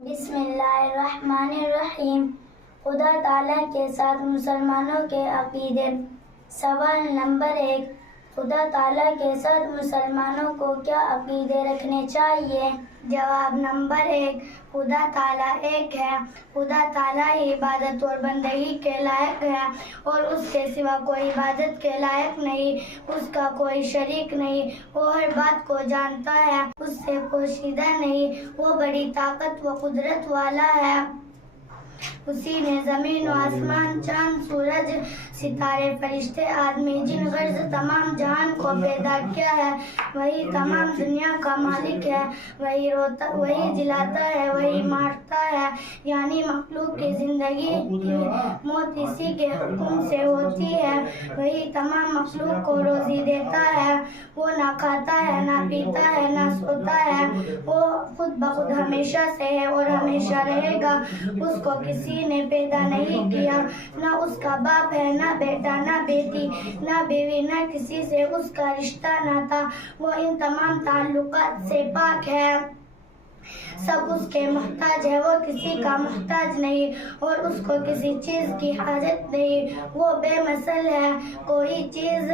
بسم اللہ الرحمن الرحیم۔ خدا تعالیٰ کے ساتھ مسلمانوں کے عقیدے۔ سوال نمبر 1، خدا تعالیٰ کے ساتھ مسلمانوں کو کیا عقیدے رکھنے چاہیے؟ جواب نمبر 1، خدا تعالیٰ ایک ہے۔ خدا تعالیٰ ہی عبادت اور بندگی کے لائق ہے اور اس کے سوا کوئی عبادت کے لائق نہیں، اس کا کوئی شریک نہیں۔ وہ ہر بات کو جانتا ہے، اس سے پوشیدہ نہیں، وہ بڑی طاقت و قدرت والا ہے۔ اسی نے زمین و آسمان، چاند، سورج، ستارے، فرشتے، آدمی، جن، غرض تمام جہان کو پیدا کیا ہے۔ وہی تمام دنیا کا مالک ہے، وہی جلاتا ہے، وہی مارتا ہے، یعنی مخلوق کی زندگی کی موت اسی کے حکم سے ہوتی ہے۔ وہی تمام مخلوق کو روزی دیتا ہے، وہ نہ کھاتا ہے، نہ پیتا ہے، نہ سوتا ہے، وہ خود بخود ہمیشہ سے ہے اور ہمیشہ رہے گا۔ اس کو کسی نے پیدا نہیں کیا، نہ اس کا باپ ہے، نہ بیٹا، نہ بیٹی، نہ بیوی، نہ کسی سے اس کا رشتہ ناتا۔ وہ ان تمام تعلقات سے پاک ہے، سب اس کے محتاج ہے، وہ کسی کا محتاج نہیں اور اس کو کسی چیز کی حاجت نہیں۔ وہ بے مثل ہے، کوئی چیز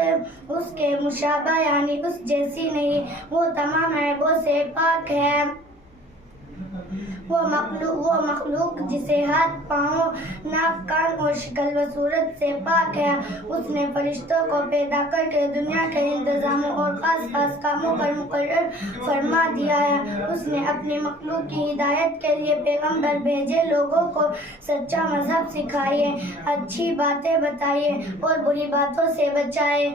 اس کے مشابہ یعنی اس جیسی نہیں، وہ تمام عیبوں سے پاک ہے۔ وہ مخلوق جسے ہاتھ، پاؤں، ناک، کان اور شکل و صورت سے پاک ہے۔ اس نے فرشتوں کو پیدا کر کے دنیا کے انتظاموں اور خاص خاص کاموں پر مقرر فرما دیا ہے۔ اس نے اپنی مخلوق کی ہدایت کے لیے پیغمبر بھیجے، لوگوں کو سچا مذہب سکھائے، اچھی باتیں بتائے اور بری باتوں سے بچائے۔